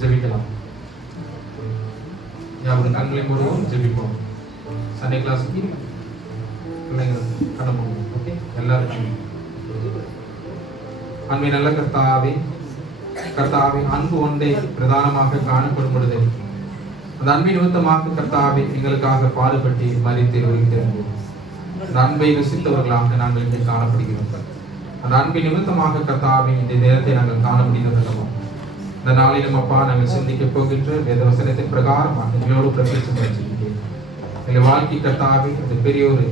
ஜெபிக்கலாம். யாரும் கண்களை மூடுவோம், ஜெபிப்போம். சண்டே கிளாஸுக்கு பிள்ளைங்க கடை போடுவோம். ஓகே, எல்லாருக்கும் அன்பை நல்ல கர்த்தாவே, அன்பு ஒன்றை பிரதானமாக காணப்படும் பொழுது அந்த அன்பை நிமித்தமாக கர்த்தாவே எங்களுக்காக பாடுபட்டு மரித்து வருகிறது. அந்த அன்பை ருசித்தவர்களாக நாங்கள் இங்கே காணப்படுகிறோம். அந்த அன்பின் நிமித்தமாக கர்த்தாவே இந்த நேரத்தை நாங்கள் காண முடிந்தது. இந்த நாளிலும் அப்பா நாங்கள் சிந்திக்க போகின்ற வேத வசனத்தின் பிரகாரமாக எங்களோடு பிரவேசம் வச்சிருக்கிறேன். எங்கள் வாழ்க்கை கர்த்தாவே அது பெரிய ஒரு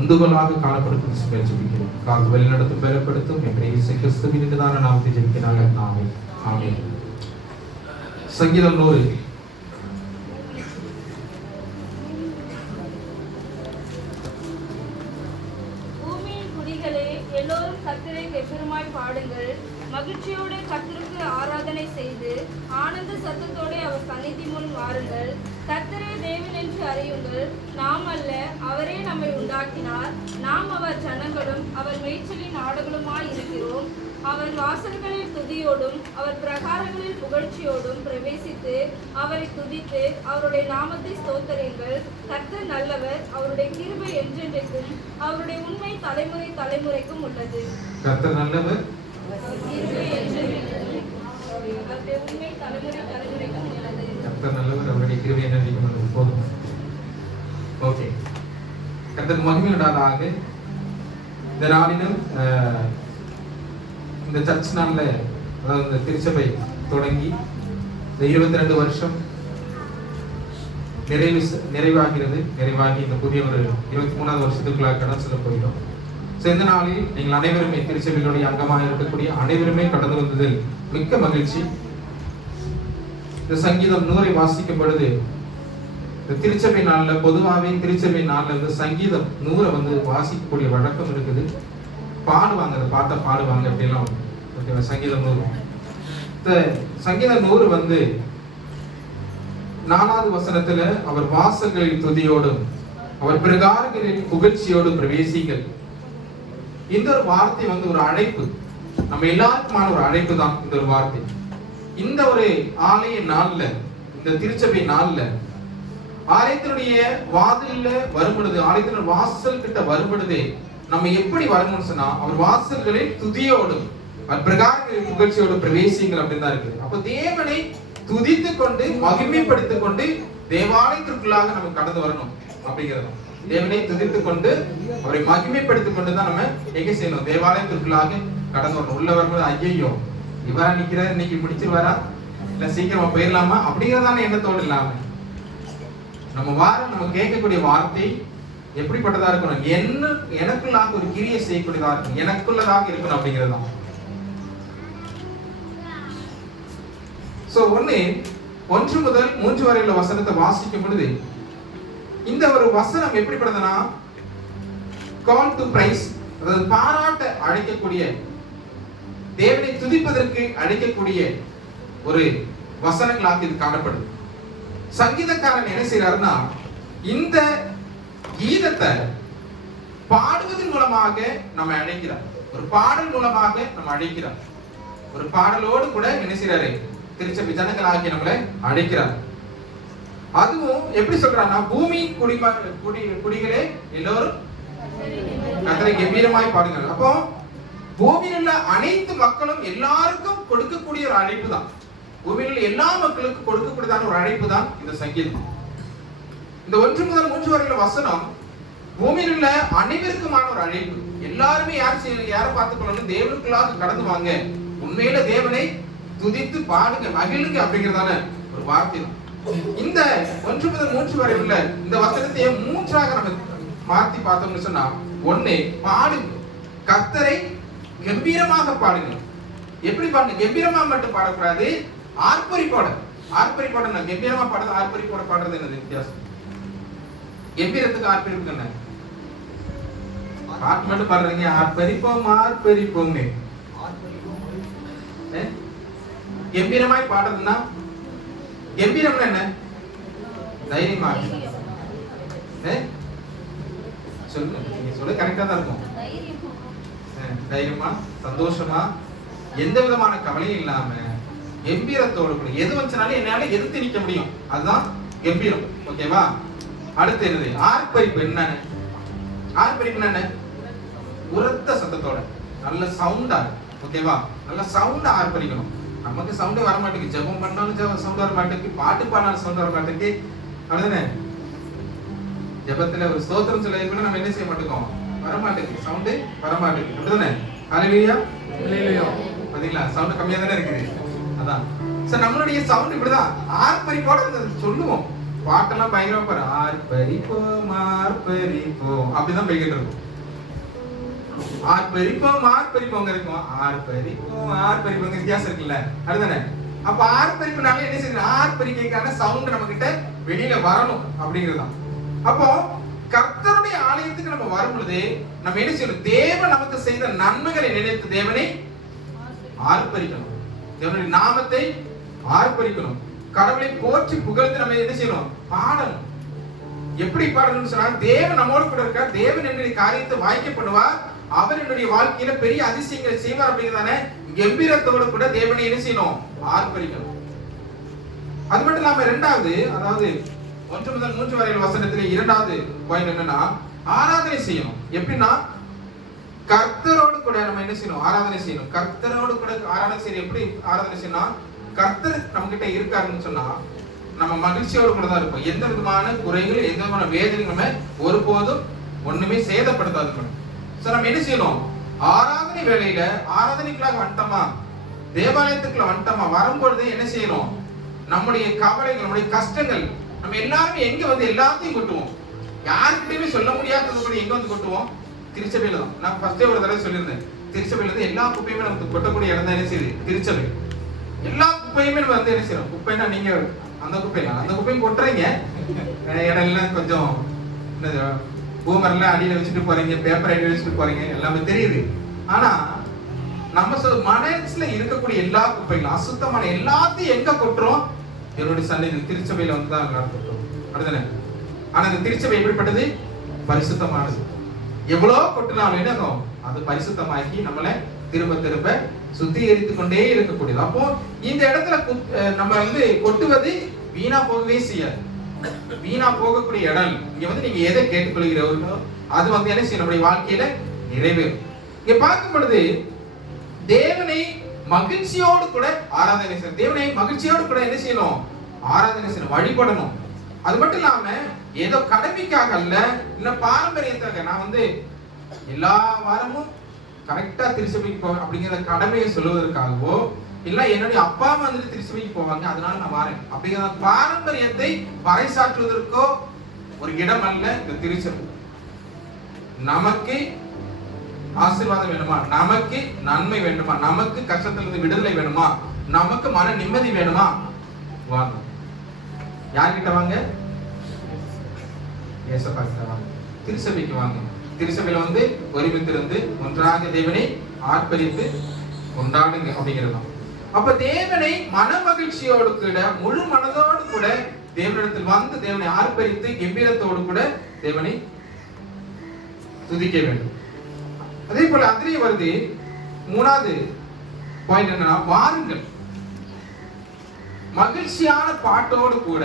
உந்துகோலாக காணப்படுத்தி ஜெபிக்கிறேன். காத்து வழிநடத்தும் பெறப்படுத்தும் என்ற இயேசு கிறிஸ்துவின் தான நாமத்தை ஜெபிக்கிறாங்க. ஆமென். சங்கீதம் 100. பாடுங்கள், மகிழ்ச்சியோடு கர்த்தருக்கு ஆராதனை செய்து ஆனந்த சத்தத்தோடு அவர் சந்நிதி முன் வாருங்கள். கர்த்தரே தேவன் என்று அறியுங்கள், நாம் அல்ல, அவரே நம்மை உண்டாக்கினார். நாம் அவர் ஜனங்களும் அவர் மேய்ச்சலின் ஆடுகளுமாய் இருக்கிறோம். அவர் வாசல்களில் துதியோடும் அவர் பிரகாரங்களில் புகழ்ச்சியோடும் பிரவேசித்து அவரை துதித்து அவருடைய நாமத்தை ஸ்தோத்தரியுங்கள். கர்த்தர் நல்லவர், அவருடைய கிருபை என்றென்றைக்கும் அவருடைய உண்மை தலைமுறை தலைமுறைக்கும் உள்ளது. கர்த்தர் நல்லவர், கிருபை என்றென்றைக்கும் அவருடைய உண்மை தலைமுறை தலைமுறைக்கும் உள்ளது. கர்த்தர் நல்லவர், அவருடைய கிருபை என்றென்றைக்கும் உள்ளது. போதும். ஓகே, கர்த்தர் மகிமையுள்ளதாக இந்த நாளிலும் இந்த சர்ச் நாள்ல, அதாவது இந்த திருச்சபை தொடங்கி இந்த 22 வருஷம் நிறைவாகி இந்த புதிய ஒரு 23வது வருஷத்துக்குள்ளாக கடந்து செல்ல போகிறோம். இந்த நாளில் நீங்கள் அனைவருமே திருச்சபைகளுடைய அங்கமாக இருக்கக்கூடிய அனைவருமே கடந்து வந்ததில் மிக்க மகிழ்ச்சி. இந்த சங்கீதம் 100 வாசிக்கும் பொழுது இந்த திருச்சபை நாள்ல பொதுவாகவே திருச்சபை நாள்ல இந்த சங்கீதம் 100 வாசிக்கக்கூடிய வழக்கம் இருக்குது. பாடுவாங்க, அந்த பாட்டை பாடுவாங்க அப்படிலாம். ஓகேவா? சங்கீதம் 100. இந்த சங்கீதம் 100 4வது வசனத்துல அவர் வாசல்களில் துதியோடும் அவர் பிரகாரங்களில் புகழ்ச்சியோடும் பிரவேசிங்கள். இந்த ஒரு வார்த்தை ஒரு அழைப்பு, நம்ம எல்லாருக்குமான ஒரு அழைப்பு தான் இந்த ஒரு வார்த்தை. இந்த ஒரு ஆலய நாள்ல, இந்த திருச்சபை நாள்ல ஆலயத்தினுடைய வாதில்ல வரும்பொழுது, ஆலயத்தினுடைய வாசல் கிட்ட வரும்பொழுதே நம்ம எப்படி வரணும்னு சொன்னா அவர் வாசல்களில் துதியோடும் பிரகாரங்களில் புகழ்ச்சியோடு பிரவேசிங்கள் அப்படின்னு தான் இருக்கு. அப்ப தேவனை துதித்து கொண்டு மகிமைப்படுத்திக் கொண்டு தேவாலயத்திற்குள்ளாக நம்ம கடந்து வரணும் அப்படிங்கிறது. தேவனை துதித்து கொண்டு அவரை மகிமைப்படுத்திக் கொண்டு தான் நம்ம எங்க செய்யணும்? தேவாலயத்திற்குள்ளாக கடந்து வரணும். உள்ள வரும்போது ஐயோ இவரா நிக்கிறார், இன்னைக்கு முடிச்சிருவாரா, இல்ல சீக்கிரமா போயிடலாமா அப்படிங்கிறதான எண்ணத்தோடு இல்லாம நம்ம கேட்கக்கூடிய வார்த்தை எப்படிப்பட்டதா இருக்கணும்? எனக்குள்ளாக ஒரு கிரியை செய்யக்கூடியதா இருக்கணும், எனக்குள்ளதாக இருக்கணும் அப்படிங்கிறது தான். 1 முதல் 3 வரை உள்ள வசனத்தை வாசிக்கும் பொழுது இந்த ஒரு வசனம் எப்படிப்பட்டதுன்னா கால் டு பிரைஸ், அதாவது பாராட்ட அழைக்கக்கூடிய, தேவனை துதிப்பதற்கு அழைக்கக்கூடிய ஒரு வசனங்களாக இது காணப்படுது. சங்கீதக்காரன் என்ன செய்யறாருன்னா இந்த கீதத்தை பாடுவதன் மூலமாக நம்ம அழைக்கிறார். ஒரு பாடல் மூலமாக நம்ம அழைக்கிறார். ஒரு பாடலோடு கூட என்ன செய்யறாரு? திருச்சபை ஜனங்களாகிய நம்மளை அழைக்கிறார். அதுவும் எப்படி சொல்றாங்கன்னா பூமி குடிகளே எல்லோரும் கர்த்தரை கம்பீரமாய் பாடுங்கள். அப்போ பூமியில் உள்ள அனைத்து மக்களும் எல்லாருக்கும் கொடுக்கக்கூடிய ஒரு அழைப்பு தான். பூமியில் உள்ள எல்லா மக்களுக்கும் கொடுக்கக்கூடியதான ஒரு அழைப்பு தான் இந்த சங்கீதம். இந்த 1 முதல் 3 வரை உள்ள வசனம் பூமியில் உள்ள அனைவருக்குமான ஒரு அழைப்பு. எல்லாருமே யாரை பார்த்துக் கொள்ளணும்? தேவனுக்குள்ளாக கடந்து வாங்க, உண்மையில தேவனை துதித்து பாடுங்க, மகிழுங்க அப்படிங்கிறதான ஒரு வார்த்தை தான். இந்த 1 முதல் 3 வரை உள்ள இந்த வசனத்தையே 3ஆக நம்ம மாத்தி பார்த்தோம்னு சொன்னா, 1 பாடுங்க, கர்த்தரை கம்பீரமாக பாடுங்க. எப்படி பாடுங்க? கம்பீரமா மட்டும் பாடக்கூடாது, ஆர்ப்பரிப்போட. ஆர்ப்பரிப்போட கம்பீரமா பாடுறது, ஆர்ப்பரிப்போட பாடுறது என்னது வித்தியாசம்? கம்பீரத்துக்கு ஆர்ப்பரிப்புக்கு என்ன? பாட்டு மட்டும் பாடுறீங்க, ஆர்ப்பரிப்போம் ஆர்ப்பரிப்போம். கம்பீரமாய் பாடுறதுன்னா கம்பீரம் என்ன? தைரியமா சொல்லுங்க, நீங்க சொல்ல கரெக்டா தான் இருக்கும். தைரியமா, சந்தோஷமா, எந்த விதமான கவலையும் இல்லாம கம்பீரத்தோடு கூட. எது வச்சனாலும் என்னால எதிர்த்து நிக்க முடியும், அதுதான் கம்பீரம். ஓகேவா? அடுத்து என்னது? ஆர்ப்பரிப்பு. என்னன்னு ஆர்ப்பரிப்பு? என்ன? உரத்த சத்தத்தோட, நல்ல சவுண்டா. ஓகேவா? நல்ல சவுண்டா ஆர்ப்பரிக்கணும். நமக்கு சவுண்டே வர மாட்டேங்குது, ஜெபம் பண்ணாலும் சவுண்ட் வர மாட்டேங்குது, பாட்டு பாடினாலும் சவுண்ட் வர மாட்டேங்குது. அப்படிதானே? ஜெபத்துல ஒரு ஸ்தோத்திரம் சொல்ல கூட நம்ம என்ன செய்ய மாட்டோம், வர மாட்டேங்குது, சவுண்ட் வர மாட்டேங்குது. அப்படிதானே? ஹல்லேலூயா. ஹல்லேலூயா. பாத்தீங்களா, சவுண்ட் கம்மியா தானே இருக்குது. அதான் சோ நம்மளுடைய சவுண்ட் இப்படிதான் ஆர்ப்பரிப்போட சொல்லுவோம். பாட்டெல்லாம் பயங்கரமா பாரு, ஆர்ப்பரிப்போம் ஆர்ப்பரிப்போம் அப்படிதான் போய்கிட்டு இருக்கும். ஆர்ப்பரிப்போம் ஆர்ப்பரிப்போங்க இருக்கும், ஆர்ப்பரிப்போம் ஆர்ப்பரிப்போங்க வித்தியாசம் இருக்குல்ல. அதுதானே? அப்ப ஆர்ப்பரிப்புனால என்ன செய்யணும், ஆர்ப்பரிக்கைக்கான சவுண்ட் நம்ம கிட்ட வெளியில வரணும் அப்படிங்கிறதுதான். அப்போ கர்த்தருடைய ஆலயத்துக்கு நம்ம வரும் பொழுது நம்ம என்ன செய்யணும், தேவன் நமக்கு செய்த நன்மைகளை நினைத்து தேவனை ஆர்ப்பரிக்கணும், தேவனுடைய நாமத்தை ஆர்ப்பரிக்கணும், கடவுளை போற்றி புகழ்ந்து நம்ம என்ன செய்யணும், பாடணும். எப்படி பாடணும்னு சொன்னா, தேவன் நம்மோடு கூட இருக்கார், தேவன் என்னுடைய காரியத்தை வாய்க்க பண்ணுவார், அவர் என்னுடைய வாழ்க்கையில பெரிய அதிசயங்களை செய்வார் அப்படிங்கிறதானே கம்பீரத்தோடு கூட தேவனை என்ன செய்யணும், ஆர்ப்பரிக்கணும். அது மட்டும் இல்லாம இரண்டாவது, அதாவது 1 முதல் 3 வரையில வசனத்திலே இரண்டாவது பாயிண்ட் என்னன்னா, ஆராதனை செய்யணும். எப்படின்னா கர்த்தரோடு கூட நம்ம என்ன செய்யணும், ஆராதனை செய்யணும். கர்த்தரோடு கூட ஆராதனை செய்யணும். எப்படி ஆராதனை செய்யணும், கர்த்தர் நம்ம கிட்ட இருக்காருன்னு சொன்னா நம்ம மகிழ்ச்சியோடு கூட தான் இருப்போம். எந்த விதமான குறைகள், எந்த விதமான வேதனையும் நம்ம ஒருபோதும் ஒண்ணுமே சேதப்படுத்தாது. சோ நம்ம என்ன செய்யணும், ஆராதனை வேளையில ஆராதனைக்குள்ளாக வந்துட்டோமா, தேவாலயத்துக்குள்ள வந்துட்டோமா, வரும்பொழுது என்ன செய்யணும், நம்முடைய கவலைகள், நம்முடைய கஷ்டங்கள், நம்ம எல்லாருமே எங்க வந்து எல்லாத்தையும் கொட்டுவோம். யாருக்கிட்டயுமே சொல்ல முடியாதது கூட எங்க வந்து கொட்டுவோம், திருச்சபையில தான். நான் ஃபர்ஸ்டே ஒரு தடவை சொல்லியிருந்தேன், திருச்சபையில இருந்து எல்லா குப்பையுமே நமக்கு கொட்டக்கூடிய இடம் தான் என்ன செய்யுது, திருச்சபை. எல்லா குப்பையுமே நம்ம வந்து என்ன செய்யறோம், குப்பைன்னா நீங்க அந்த குப்பையும் கொட்டுறீங்க, இடம் கொஞ்சம் பூமர்ல அடியில வச்சுட்டு போறீங்க, பேப்பர் அடியில வச்சுட்டு போறீங்க, எல்லாமே தெரியுது. ஆனா நம்ம மனசுல இருக்கக்கூடிய எல்லா குப்பைகளும், அசுத்தமான எல்லாத்தையும் எங்க கொட்டுறோம், என்னுடைய சன்னிதி திருச்சபையில வந்து தான் கொட்டுறோம். அப்படிதானே? ஆனா இந்த திருச்சபை எப்படிப்பட்டது, பரிசுத்தமானது. எவ்வளவு கொட்டினாலும் என்ன, அது பரிசுத்தமாக்கி நம்மளை திரும்ப திரும்ப சுத்திகரித்துக் கொண்டே இருக்கக்கூடியது. அப்போ இந்த இடத்துல நம்ம வந்து கொட்டுவது வீணா போகவே செய்யாது. வீணா போகக்கூடிய இடம் இங்க வந்து நீங்க எதை கேட்டுக்கொள்கிறீர்களோ அது வந்து என்ன செய்யும், நம்முடைய வாழ்க்கையில நிறைவேறும். இங்க பார்க்கும் பொழுது தேவனை மகிழ்ச்சியோடு கூட ஆராதனை செய்யணும். தேவனை மகிழ்ச்சியோடு கூட என்ன செய்யணும், ஆராதனை செய்யணும், வழிபடணும். அது மட்டும் இல்லாம ஏதோ கடமைக்காக அல்ல, இல்ல பாரம்பரியத்தாக நான் வந்து எல்லா வாரமும் கரெக்டா திருச்சபைக்கு போவேன் அப்படிங்கிற கடமையை சொல்லுவதற்காகவோ, இல்ல என்னுடைய அப்பா அம்மா வந்து திருச்சபைக்கு போவாங்க அதனால நான் வரேன் அப்படிங்கிற பாரம்பரியத்தை பறைசாற்றுவதற்கோ ஒரு இடம் அல்ல இந்த திருச்சபை. நமக்கு ஆசீர்வாதம் வேணுமா, நமக்கு நன்மை வேண்டுமா, நமக்கு கஷ்டத்திலிருந்து விடுதலை வேணுமா, நமக்கு மன நிம்மதி வேணுமா, வாங்க. யார்கிட்ட வாங்க, ஏசப்பா கிட்ட வாங்க, திருச்சபைக்கு வாங்க. திருச்சபையில வந்து ஒருமித்திருந்து ஒன்றாக தேவனை ஆர்ப்பரித்து கொண்டாடுங்க அப்படிங்கிறது. அப்ப தேவனை மன மகிழ்ச்சியோடு கூட, முழு மனதோடு கூட தேவனிடத்தில் வந்து தேவனை ஆர்ப்பரித்து கம்பீரத்தோடு கூட தேவனை துதிக்க வேண்டும். அதே போல அதிலே வருது மூணாவது பாயிண்ட் என்னன்னா, வாருங்கள். மகிழ்ச்சியான பாட்டோடு கூட,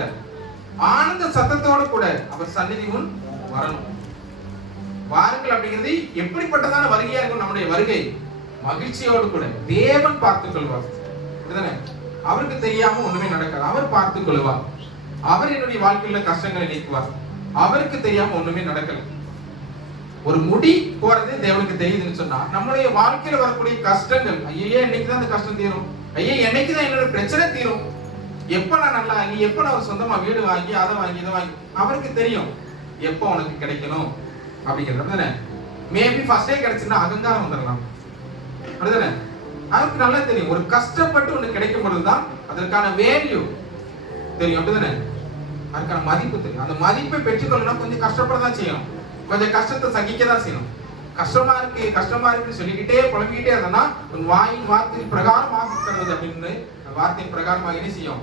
ஆனந்த சத்தத்தோடு கூட அவர் சந்நிதி முன் வரணும். வாருங்கள் அப்படிங்கிறது எப்படிப்பட்டதான வருகையா இருக்கும், நம்முடைய வருகை மகிழ்ச்சியோடு கூட. தேவன் பார்த்துக் கொள்வார், அவருக்கு தெரியாம ஒண்ணுமே நடக்காது. அவர் பார்த்துக் கொள்வார், அவர் என்னுடைய வாழ்க்கையில கஷ்டங்களை நீக்குவார். அவருக்கு தெரியாம ஒண்ணுமே நடக்கல. ஒரு முடி போறது தேவனுக்கு தெரியுதுன்னு சொன்னா, நம்மளுடைய வாழ்க்கையில வரக்கூடிய கஷ்டங்கள், ஐயே என்னைக்குதான் அந்த கஷ்டம் தீரும், ஐயே என்னைக்குதான் என்னோட பிரச்சனை தீரும், எப்ப நான் நல்லா ஆகி, எப்ப நான் ஒரு சொந்தமா வீடு வாங்கி அதை வாங்கி இதை வாங்கி, அவருக்கு தெரியும் எப்ப உனக்கு கிடைக்கணும் அப்படிங்கிறது. மேபி ஃபர்ஸ்டே கிடைச்சுன்னா அகங்காரம் வந்துடலாம், அப்படிதானே? அவருக்கு நல்லா தெரியும், ஒரு கஷ்டப்பட்டு ஒண்ணு கிடைக்கும் பொழுதுதான் அதற்கான வேல்யூ தெரியும், அப்படிதானே? அதுக்கான மதிப்பு தெரியும். அந்த மதிப்பை பெற்றுக்கொள்ளணும் கொஞ்சம் கஷ்டப்படதான் செய்யணும், கொஞ்சம் கஷ்டத்தை சகிக்கதான் செய்யணும். கஷ்டமா இருக்குன்னு சொல்லிக்கிட்டே புலம்பிக்கிட்டே இருந்தோம்னா உன் வாயின் வார்த்தை பிரகாரம் ஆகிறது அப்படின்னு வார்த்தையின் பிரகாரமாக என்ன செய்யும்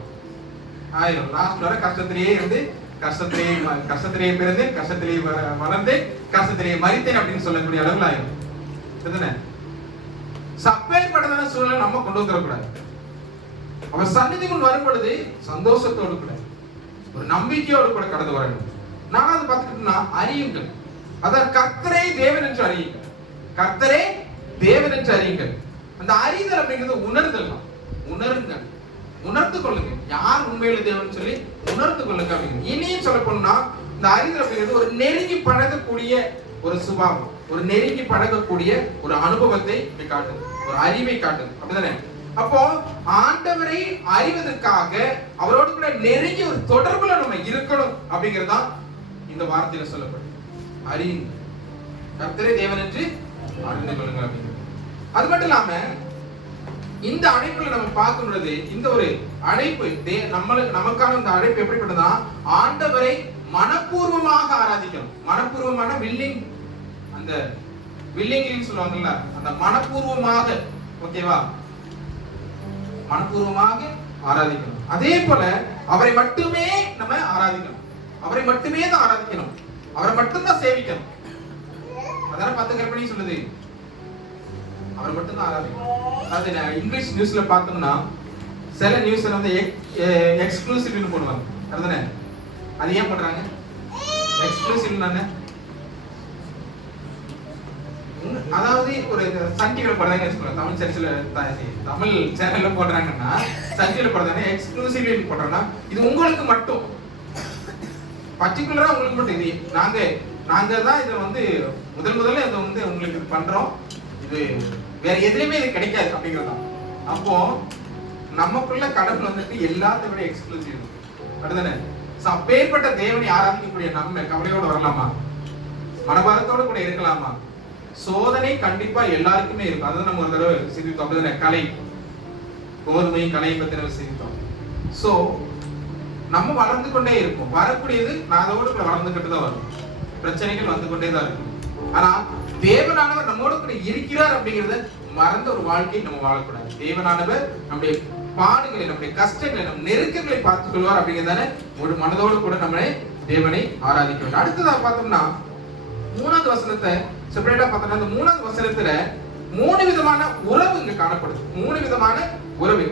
ஆயிரும். லாஸ்ட் வர கஷ்டத்திலேயே இருந்து கஷ்டத்திலேயே பிறந்து கஷ்டத்திலேயே வளர்ந்து கஷ்டத்திலேயே மரித்தேன் அப்படின்னு சொல்லக்கூடிய அளவில் ஆயிரும். சப்பேற்பட்டதான சூழ்நிலை நம்ம கொண்டு வந்துடக்கூடாது. அவர் சந்நிதி முன் வரும் பொழுது சந்தோஷத்தோடு கூட ஒரு நம்பிக்கையோடு கூட கடந்து வரணும். நாலாவது பார்த்துக்கிட்டோம்னா அறியுங்கள். அதான் கர்த்தரே தேவன் என்று அறியுங்கள். கர்த்தரே தேவன் என்று அறியுங்கள். அந்த அறிதல் அப்படிங்கிறது உணர்தல் தான். உணருங்கள், உணர்ந்து கொள்ளுங்க யார் உண்மையில தேவன் சொல்லி உணர்ந்து கொள்ளுங்க அப்படிங்க. இனியும் சொல்ல போனா இந்த அறிதல் அப்படிங்கிறது ஒரு நெருங்கி பழகக்கூடிய ஒரு சுபாவம், ஒரு நெருங்கி பழகக்கூடிய ஒரு அனுபவத்தை காட்டுது, ஒரு அறிவை காட்டுது. அப்படிதானே? அப்போ ஆண்டவரை அறிவதற்காக அவரோடு கூட நெருங்கி ஒரு தொடர்புல நம்ம இருக்கணும் அப்படிங்கறதுதான் இந்த வார்த்தையில சொல்லப்படும். அறியுங்க, கர்த்தரே தேவன் என்று அறிந்து கொள்ளுங்க அப்படிங்கிறது. அது மட்டும் இல்லாம இந்த அழைப்புல நம்ம பார்க்கும் பொழுது இந்த ஒரு அழைப்பு நமக்கான இந்த அழைப்பு எப்படிப்பட்டதா, ஆண்டவரை மனப்பூர்வமாக ஆராதிக்கணும். மனப்பூர்வமான வில்லிங், அந்த வில்லிங் சொல்லுவாங்கல்ல, அந்த மனப்பூர்வமாக, ஓகேவா, மனப்பூர்வமாக ஆராதிக்கணும். அதே போல அவரை மட்டுமே நம்ம ஆராதிக்கணும். அவரை மட்டுமே தான் ஆராதிக்கணும். அவரை மட்டும்தான் சேவிக்கணும். அதான 10 கற்பனை சொல்லுது, அவரை மட்டும் தான் ஆராதிக்கணும். அது இங்கிலீஷ் நியூஸ்ல பார்த்தோம்னா சில நியூஸ்ல வந்து எக்ஸ்க்ளூசிவ்னு போடுவாங்க. அதுதானே? அது ஏன் பண்றாங்க? எக்ஸ்க்ளூசிவ்னா அதாவது ஒரு சன் டிவில போடுறாங்க, தமிழ் சர்ச்சில் தமிழ் சேனல்ல போடுறாங்கன்னா சன் டிவில போடுறாங்க எக்ஸ்க்ளூசிவ்லி போடுறாங்கன்னா இது உங்களுக்கு மட்டும், பர்டிகுலரா உங்களுக்கு மட்டும். இது நாங்க தான் இதை வந்து முதல்ல இதை வந்து உங்களுக்கு பண்றோம், இது வேற எதுலையுமே இது கிடைக்காது அப்படிங்கிறதான். அப்போ நமக்குள்ள கடவுள் வந்துட்டு எல்லாத்தையும் விட எக்ஸ்க்ளூசிவ். அப்படிதானே? அப்பேற்பட்ட தேவனை ஆராதிக்கக்கூடிய நம்ம கவலையோட வரலாமா? மனபாரத்தோட கூட இருக்கலாமா? சோதனை கண்டிப்பா எல்லாருக்குமே இருக்கும். அதுதான் நம்ம ஒரு தடவை சிந்தித்தோம். அப்படிதானே? கலை, கோதுமை கலை பத்தின சிந்தித்தோம். சோ நம்ம வளர்ந்து கொண்டே இருப்போம். வரக்கூடியது நான் அதோடு கூட வளர்ந்துகிட்டு தான் வரும். பிரச்சனைகள் வந்து கொண்டே தான் இருக்கும். ஆனா தேவனானவர் நம்மோடு கூட இருக்கிறார் அப்படிங்கறத மறந்த ஒரு வாழ்க்கை நம்ம வாழக்கூடாது. தேவனானவர் நம்முடைய பாடுகளை, நம்முடைய கஷ்டங்களை, நம் நெருக்கங்களை பார்த்துக் கொள்வார் அப்படிங்கிறதான ஒரு மனதோடு கூட நம்மளே தேவனை ஆராதிக்க வேண்டும். அடுத்ததா பார்த்தோம்னா 3வது வசனத்தை செப்பரேட்டா பார்த்தோம்னா அந்த 3வது வசனத்துல 3 விதமான உறவு இங்க காணப்படுது. 3 விதமான உறவு.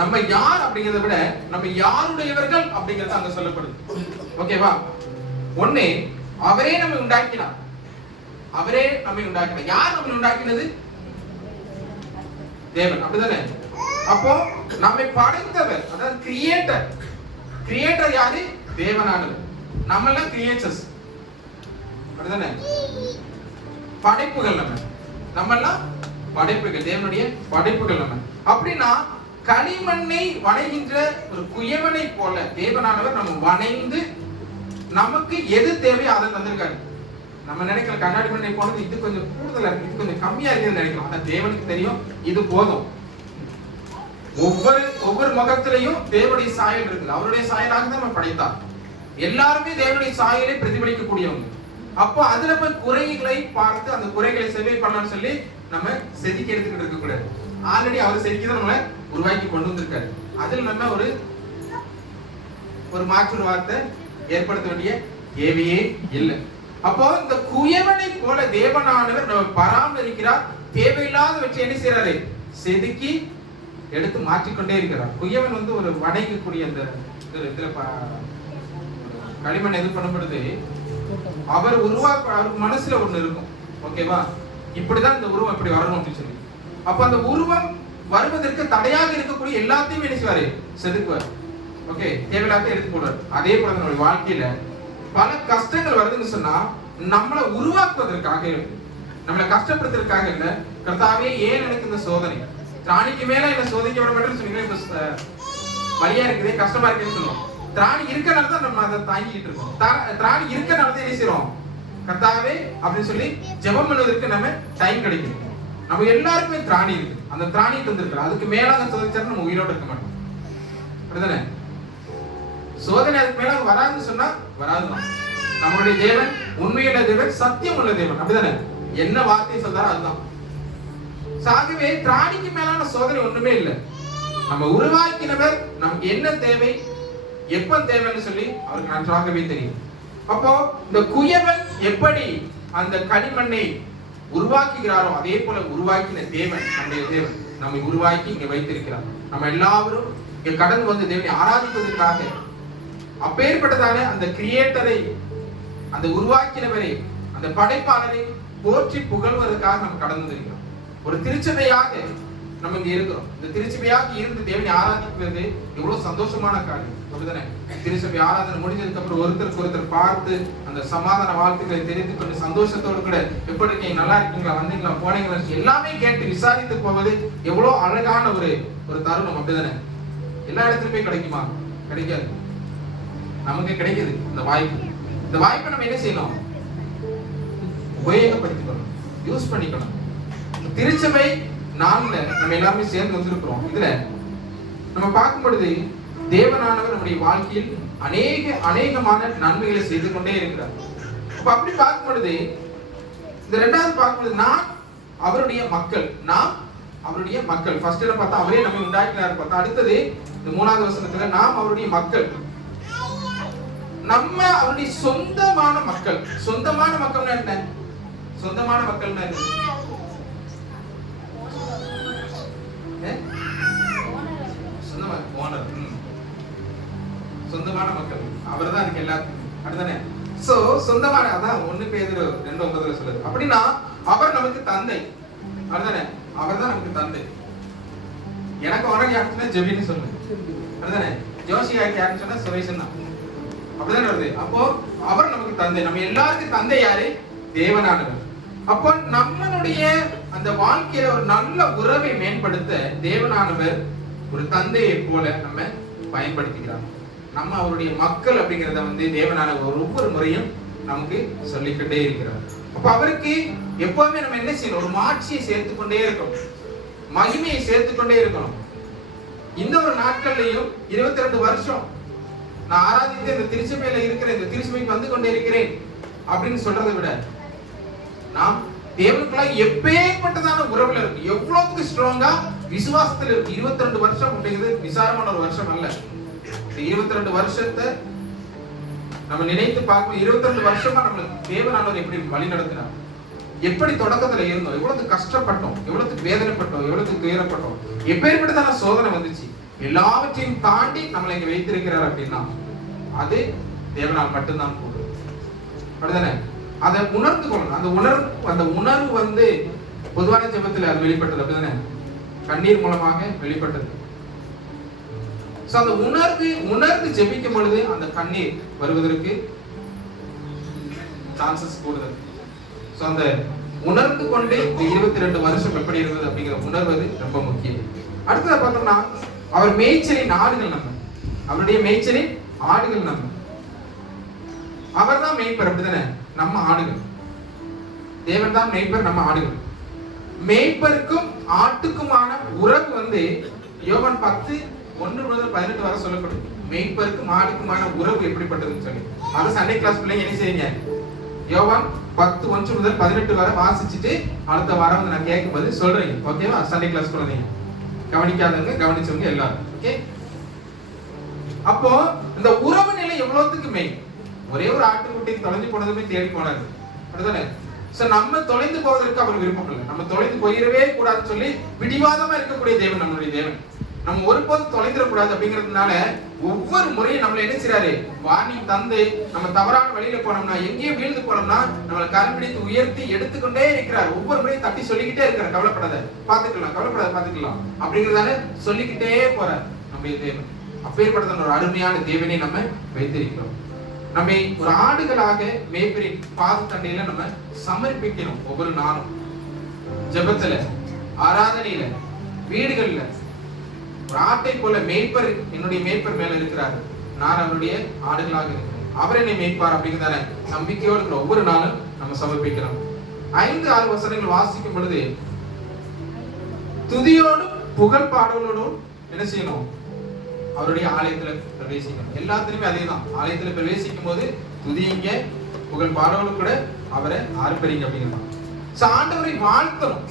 நம்ம யார் அப்படிங்கறத விட நம்ம யாருடையவர்கள் அப்படிங்கறது அங்க சொல்லப்படுது. ஓகேவா? ஒண்ணே அவரே நம்மை உண்டாக்கினார். அவரே நம்மை உண்டாக்கினார். யார் நம்மை உண்டாக்கினது? தேவன். அப்படிதானே? அப்போ நம்மை படைத்தவர், அதாவது கிரியேட்டர். கிரியேட்டர் யாரு? தேவனானவர். நம்ம எல்லாம் கிரியேச்சர்ஸ். அப்படிதானே? படைப்புகள். நம்ம எல்லாம் படைப்புகள், தேவனுடைய படைப்புகள் நம்ம. அப்படின்னா களிமண்ணை வணைகின்ற ஒரு குயவனை போல தேவனானவர் நம்ம வணைந்து நமக்கு எது தேவையோ அதை தந்திருக்காரு. நம்ம நினைக்கிற கண்ணாடி மண்ணை போனது இது கொஞ்சம் கூடுதலா இருக்கு, இது கொஞ்சம் கம்மியா இருக்குன்னு நினைக்கலாம். ஆனா தேவனுக்கு தெரியும் இது போதும். ஒவ்வொரு முகத்திலையும் தேவனுடைய சாயல் இருக்குது. அவருடைய சாயலாக தான் நம்ம படைத்தார். எல்லாருமே தேவனுடைய சாயலை பிரதிபலிக்கக்கூடியவங்க. அப்போ அதுல போய் குறைகளை பார்த்து அந்த குறைகளை செவ்வை பண்ணலாம்னு சொல்லி நம்ம செதுக்கி எடுத்துக்கிட்டு இருக்க கூடாது. ஆல்ரெடி அவர் செதுக்கிதான் நம்மளை உருவாக்கி கொண்டு வந்திருக்காரு. அதில் நம்ம ஒரு மாற்று வார்த்தை ஏற்படுத்த வேண்டிய தேவையே இல்லை. அப்போ இந்த குயவனை போல தேவனானவர் நம்ம பராமரிக்கிறார். தேவையில்லாத வச்சு என்ன செய்யறாரு? செதுக்கி எடுத்து மாற்றிக்கொண்டே இருக்கிறார். குயவன் வந்து ஒரு வணைக்கக்கூடிய அந்த இதுல களிமண் எது பண்ணப்படுது, அவர் அவருக்கு மனசுல ஒண்ணு இருக்கும். ஓகேவா? இப்படிதான் இந்த உருவம் இப்படி வரணும் அப்படின்னு சொல்லி. அப்ப அந்த உருவம் வருவதற்கு தடையாக இருக்கக்கூடிய எல்லாத்தையும் என்ன செய்வாரு? செதுக்குவார். ஓகே, தேவையில்லாத எடுத்து போடுவார். அதே போல நம்மளுடைய வாழ்க்கையில பல கஷ்டங்கள் வருதுன்னு சொன்னா நம்மளை உருவாக்குவதற்காக, நம்மளை கஷ்டப்படுத்துறதுக்காக இல்ல. கர்த்தாவே ஏன் எனக்கு இந்த சோதனை, திராணிக்கு மேல என்ன சோதிக்க விட மாட்டேன்னு சொன்னீங்க. வலியா இருக்குது, கஷ்டமா இருக்குன்னு சொல்லுவோம். திராணி இருக்கனால தான் நம்ம அதை தாங்கிட்டு இருக்கோம். திராணி இருக்கனால தான் என்ன செய்றோம்? கர்த்தாவே அப்படின்னு சொல்லி ஜெபம் பண்ணுவதற்கு நம்ம டைம் கிடைக்கும். நம்ம எல்லாருக்குமே திராணி இருக்கு. அந்த திராணியை தந்திருக்கிறோம். அதுக்கு மேலாக சோதிச்சா நம்ம உயிரோடு இருக்க மாட்டோம். அப்படிதானே? சோதனை அதுக்கு மேல வராதுன்னு சொன்னா வராதுதான். நம்மளுடைய தேவன் உண்மையுள்ள தேவன், சத்தியம் உள்ள தேவன். அப்படிதானே? என்ன வார்த்தை சொல்றாரோ அதுதான். ஆகவே திராணிக்கு மேலான சோதனை ஒண்ணுமே இல்லை. நம்ம உருவாக்கினவர் நமக்கு என்ன தேவை, எப்ப தேவைன்னு சொல்லி அவருக்கு நன்றாகவே தெரியும். அப்போ இந்த குயவன் எப்படி அந்த களிமண்ணை உருவாக்குகிறாரோ அதே போல உருவாக்கின தேவன் நம்முடைய தேவன். நம்மை உருவாக்கி இங்க வைத்திருக்கிறார். நம்ம எல்லாரும் இங்க கடந்து வந்து தேவனை ஆராதிப்பதற்காக அப்பேற்பட்டதான அந்த கிரியேட்டரை, அந்த உருவாக்கினவரை, அந்த படைப்பாளரை போற்றி புகழ்வதற்காக நம்ம கடந்து வந்திருக்கிறோம். ஒரு திருச்சபையாக நம்ம இங்க இருக்கிறோம். இந்த திருச்சபையாக இருந்து தேவனை ஆராதிப்பது எவ்வளவு சந்தோஷமான காரியம், அப்படிதானே? திருச்சபை ஆராதனை முடிஞ்சதுக்கு அப்புறம் ஒருத்தருக்கு ஒருத்தர் பார்த்து அந்த சமாதான வாழ்த்துக்களை தெரிந்து கொண்டு சந்தோஷத்தோடு கூட எப்படி இருக்கீங்க, நல்லா இருக்கீங்களா, வந்தீங்களா, போனீங்களா எல்லாமே கேட்டு விசாரித்து போவது எவ்வளவு அழகான ஒரு தருணம், அப்படிதானே? எல்லா இடத்துலயும் போய் கிடைக்குமா? கிடைக்காது. நமக்கு கிடைக்குது இந்த வாய்ப்பு. இந்த வாய்ப்பை நம்ம என்ன செய்யணும்? உபயோகப்படுத்திக்கணும், யூஸ் பண்ணிக்கணும். திருச்சபை நாள்ல நம்ம எல்லாருமே சேர்ந்து வந்திருக்கிறோம். இதுல நம்ம பார்க்கும் பொழுது தேவனானவர் நம்முடைய வாழ்க்கையில் அநேகமான நன்மைகளை செய்து கொண்டே இருக்கிறார். அப்ப அப்படி பார்க்கும் பொழுது இந்த இரண்டாவது பார்க்கும் பொழுது நாம் அவருடைய மக்கள், நாம் அவருடைய மக்கள். ஃபர்ஸ்ட்ல பார்த்தா அவரே நம்மை உண்டாக்கினார் பார்த்தா, அடுத்தது இந்த 3வது வசனத்துல நாம் அவருடைய மக்கள், நம்ம அவருடைய சொந்தமான மக்கள். சொந்தமான மக்கள்னா என்ன? சொந்தமான மக்கள்னா என்ன? சொந்தமான மக்கள் அவர்தான் இருக்கு எல்லாத்துக்கும், அப்படிதானே? சோ சொந்தமான, அதான் 1 பேதுரு 2:9 சொல்லுது. அப்படின்னா அவர் நமக்கு தந்தை, அப்படிதானே? அவர் தான் நமக்கு தந்தை. எனக்கு உனக்கு யாருன்னா ஜெபின்னு சொல்லுங்க, அப்படிதானே? ஜோசியாக்கு யாருன்னு சொன்னா சுரேஷன் தான், அப்படிதானே வருது. அப்போ அவர் நமக்கு தந்தை. நம்ம எல்லாருக்கும் தந்தை யாரு? தேவனானவர். அப்போ நம்மளுடைய அந்த வாழ்க்கையில ஒரு நல்ல உறவை மேம்படுத்த தேவனானவர் ஒரு தந்தையை போல நம்ம பயன்படுத்திக்கிறார். நம்ம அவருடைய மக்கள் அப்படிங்கறத தேவனானவர் ஒவ்வொரு முறையும் நமக்கு சொல்லிக்கிட்டே இருக்கிறார். அப்ப அவருக்கு எப்பவுமே நம்ம என்ன செய்யணும்? ஒரு மாட்சியை சேர்த்துக்கொண்டே இருக்கணும், மகிமையை சேர்த்துக்கொண்டே இருக்கணும். இந்த ஒரு நாட்கள்லயும் 22 வருஷம் நான் ஆராதித்து இந்த திருச்சபையில இருக்கிறேன், இந்த திருச்சபைக்கு வந்து கொண்டே இருக்கிறேன் அப்படின்னு சொல்றதை விட நாம் தேவனுக்குள்ள எப்பேற்பட்டதான உறவுல இருக்கு, எவ்வளவுக்கு ஸ்ட்ராங்கா விசுவாசத்துல இருக்கு. 22 வருஷம் அப்படிங்கிறது விசாரமான ஒரு வருஷம் அல்ல. 22 வருஷத்தை நம்ம நினைத்து பார்க்கணும். 22 வருஷமா நம்ம தேவனானவர் எப்படி வழி நடத்தினார், எப்படி தொடக்கத்துல இருந்தோம், எவ்வளவு கஷ்டப்பட்டோம், எவ்வளவு வேதனைப்பட்டோம், எவ்வளவு துயரப்பட்டோம், எப்பேற்பட்டதான சோதனை வந்துச்சு. எல்லாவற்றையும் தாண்டி நம்மளை இங்க வைத்திருக்கிறார் அப்படின்னா அது தேவனால் மட்டும்தான் கூடும், அப்படிதானே? அதை உணர்ந்து கொள்ளணும். அந்த உணர்வு பொதுவான ஜெபத்துல அது வெளிப்பட்டது, அப்படிதானே? கண்ணீர் மூலமாக வெளிப்பட்டது. அந்த உணர்ந்து ஜெபிக்கும் பொழுது அந்த கண்ணீர் வருவதற்கு சான்சஸ் கூடுதல். அந்த உணர்ந்து கொண்டு 22 வருஷம் எப்படி இருந்தது அப்படிங்கிற உணர்வது ரொம்ப முக்கியம். அடுத்தத பார்த்தோம்னா அவர் மேய்ச்சலின் ஆடுகள் நம்ம, அவருடைய மேய்ச்சலின் ஆடுகள் நம்ம. அவர் தான் மேய்ப்பர், அப்படிதானே? நம்ம ஆடுகள். தேவன் தான் மேய்ப்பர், நம்ம ஆடுகள். மேய்ப்பருக்கும் ஆட்டுக்குமான உறவு யோவான் 10:1-18 வரை சொல்லப்படும். மேய்ப்பருக்கும் ஆடுக்குமான உறவு எப்படிப்பட்டதுன்னு சொல்லி அது சண்டே கிளாஸ் பிள்ளைங்க என்ன செய்யுங்க, யோவான் 10:1-18 வரை வாசிச்சுட்டு அடுத்த வாரம் நான் கேட்கும்போது சொல்றேன். ஓகேவா? சண்டே கிளாஸ் குழந்தைங்க கவனிக்காதவங்க கவனிச்சவங்க எல்லாரும். ஓகே? அப்போ இந்த உறவு நிலை எவ்வளவுக்கு மெயின். ஒரே ஒரு ஆட்டுக்குட்டி தொலைஞ்சு போனதுமே தேடி போனாரு, அப்படிதானே? நம்ம தொலைந்து போவதற்கு அவர் விருப்பம் இல்லை. நம்ம தொலைந்து போயிடவே கூடாதுன்னு சொல்லி பிடிவாதமா இருக்கக்கூடிய தேவன் நம்மளுடைய தேவன். நம்ம ஒருபோதும் தொலைந்துடக்கூடாது அப்படிங்கிறதுனால ஒவ்வொரு முறையும் நம்மள என்ன செய்யறாரு, வார்னிங் தந்து நம்ம தவறான வழியில போனோம்னா, எங்கேயும் வீழ்ந்து போனோம்னா நம்மளை கரம் பிடித்து உயர்த்தி எடுத்துக்கொண்டே இருக்கிறார். ஒவ்வொரு முறையும் தட்டி சொல்லிக்கிட்டே இருக்கிறார், கவலைப்படாத பாத்துக்கலாம், கவலைப்படாத பாத்துக்கலாம் அப்படிங்கிறதால சொல்லிக்கிட்டே போறார் நம்ம தேவன். அப்பேற்பட்ட ஒரு அருமையான தேவனை நம்ம வைத்திருக்கிறோம். நம்ம ஒரு ஆடுகளாக மேய்ப்பரின் பாதத்தண்டையில நம்ம சமர்ப்பிக்கணும். ஒவ்வொரு நாளும் ஜெபத்துல, ஆராதனையில, வீடுகள்ல ஒரு ஆட்டை போல மேய்ப்பர், என்னுடைய மேய்ப்பர் மேல இருக்கிறார், நான் அவருடைய ஆடுகளாக இருக்கிறேன், அவர் என்னை மேய்ப்பார் அப்படிங்கிறதான நம்பிக்கையோடு இருக்கிற ஒவ்வொரு நாளும் நம்ம சமர்ப்பிக்கிறோம். 5-6 வசனங்கள் வாசிக்கும் பொழுது துதியோடும் புகழ் பாடலோடும் என்ன செய்யணும், அவருடைய ஆலயத்துல பிரவேசிக்கணும். எல்லாத்துலயுமே அதேதான். ஆலயத்துல பிரவேசிக்கும் போது துதிங்க, புகழ் பாடலோடு கூட அவரை ஆர்ப்பரிங்க அப்படிங்கிறான். ஆண்டவரை வாழ்த்தணும்,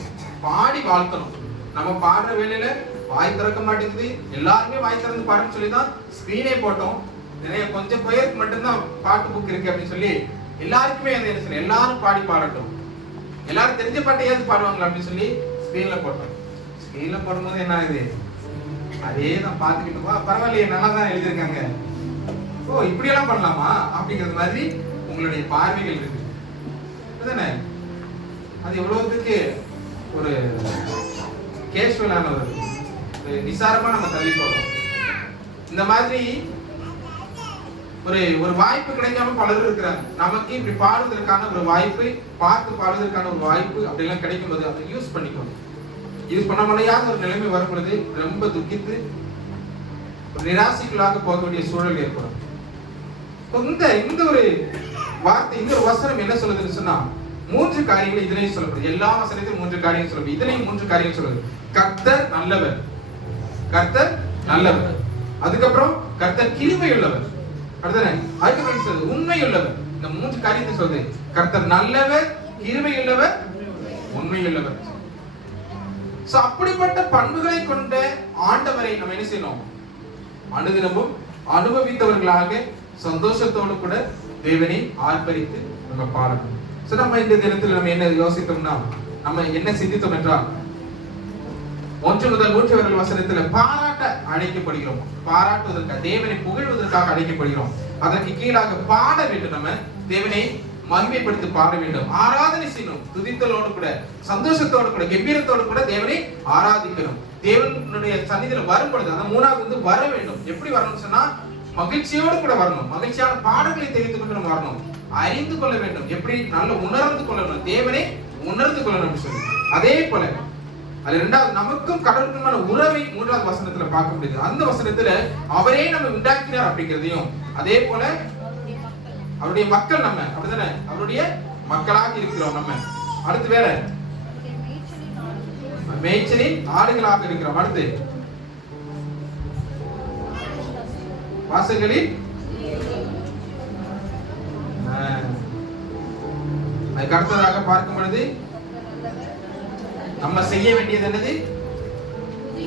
பாடி வாழ்த்தணும். நம்ம பாடுற வேலையில வாய் திறக்க மாட்டேங்குது, எல்லாருமே வாய் திறந்து பாடுன்னு சொல்லிதான் ஸ்கிரீனே போட்டோம். நிறைய கொஞ்சம் பேருக்கு மட்டும்தான் பாட்டு புக் இருக்கு அப்படின்னு சொல்லி எல்லாருக்குமே என்ன சொல்லி எல்லாரும் பாடி பாடட்டும், எல்லாரும் தெரிஞ்ச பாட்டையாவது பாடுவாங்களா அப்படின்னு சொல்லி ஸ்கிரீன்ல போட்டோம். ஸ்கேல போடும்போது என்ன ஆகுது, அதே நான் பார்த்துக்கிட்டு பரவாயில்லையே நல்லா தான் எழுதியிருக்காங்க, ஓ இப்படி எல்லாம் பண்ணலாமா அப்படிங்கிறது மாதிரி உங்களுடைய பார்வைகள் இருக்கு. அதுதானே, அது எவ்வளவுக்கு ஒரு கேஷுவலான ஒரு நிசாரமா நம்ம தள்ளி போடுறோம். இந்த மாதிரி ஒரு வாய்ப்பு கிடைக்காம பலரும் இருக்கிறாங்க. நமக்கு இப்படி பாடுவதற்கான ஒரு வாய்ப்பு, பார்த்து பாடுவதற்கான ஒரு வாய்ப்பு அப்படிலாம் கிடைக்கும் போது அதை யூஸ் பண்ணிக்கணும். இது பண்ண முடியாத ஒரு நிலைமை வரும் பொழுது ரொம்ப துக்கித்து ஒரு நிராசைக்குள்ளாக போக வேண்டிய சூழல் ஏற்படும். இந்த ஒரு வார்த்தை, இந்த ஒரு வசனம் என்ன சொல்லுதுன்னு சொன்னா, 3 காரியங்கள் இதுலயும் சொல்லப்படுது. எல்லா வசனத்திலும் 3 காரியங்கள் சொல்லப்படுது, இதுலயும் 3 காரியங்கள் சொல்லுது. கர்த்தர் நல்லவர், கர்த்தர் நல்லவர், அதுக்கப்புறம் கர்த்தர் கிருபை உள்ளவர், அதுக்கப்புறம் உண்மை உள்ளவர். இந்த 3 காரியத்தை சொல்லுது. கர்த்தர் நல்லவர், கிருபை உள்ளவர், உண்மை உள்ளவர். அப்படிப்பட்ட பண்புகளை கொண்ட ஆண்டவரை நம்ம என்ன செய்யணும், அனுதினமும் அனுபவித்தவர்களாக சந்தோஷத்தோடு கூட தேவனை ஆர்ப்பரித்து நம்ம பாடணும். நம்ம இந்த தினத்தில் நம்ம என்ன யோசித்தோம்னா, நம்ம என்ன சிந்தித்தோம் என்றால், 1 முதல் 3 வரை வசனத்தில் பாராட்ட அழைக்கப்படுகிறோம். பாராட்டுவதற்காக, தேவனை புகழ்வதற்காக அழைக்கப்படுகிறோம். அதற்கு கீழாக பாட வேண்டும். நம்ம தேவனை மகிமைப்படுத்தி பாட வேண்டும், ஆராதனை செய்யணும். துதித்தலோடு கூட, சந்தோஷத்தோடு கூட, கம்பீரத்தோடு கூட தேவனை ஆராதிக்கணும். தேவனுடைய சந்நிதியில் வரும் பொழுது அந்த 3வது வர வேண்டும். எப்படி வரணும்னு சொன்னா, மகிழ்ச்சியோடு கூட வரணும். மகிழ்ச்சியான பாடங்களை தெரிந்து கொண்டு நம்ம வரணும். அறிந்து கொள்ள வேண்டும், எப்படி நல்ல உணர்ந்து கொள்ளணும், தேவனை உணர்ந்து கொள்ளணும் சொல்லி. அதே போல அது 2வது, நமக்கும் கடவுளுக்குமான உறவை 3வது வசனத்துல பார்க்க முடியுது. அந்த வசனத்துல அவரே நம்ம உண்டாக்கினார் அப்படிங்கிறதையும், அதே போல அவருடைய மக்கள் நம்ம, அப்படிதானே, அவருடைய மக்களாக இருக்கிறோம் நம்ம. அடுத்து வேற மேய்ச்சலின் ஆடுகளாக இருக்கிறோம். அடுத்து வாசல்களில், அதுக்கு அடுத்ததாக பார்க்கும் பொழுது நம்ம செய்ய வேண்டியது என்னது,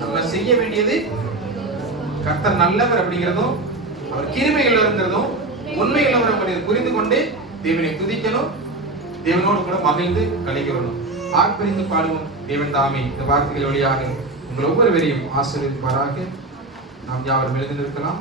நம்ம செய்ய வேண்டியது கர்த்தர் நல்லவர் அப்படிங்கிறதும், அவர் கிருபை உள்ளவர்ங்கிறதும், உண்மை உள்ளவர் அப்படிங்கிறது புரிந்து கொண்டு தேவனை துதிக்கணும், தேவனோடு கூட மகிழ்ந்து கழிக்கணும், ஆர்ப்பரித்து பாடுவோம். தேவன் தாமே இந்த வார்த்தைகள் வழியாக உங்கள் ஒவ்வொருவரையும் ஆசீர்வதிப்பாராக. நாம் யாவரும் எழுந்து நிற்கலாம்.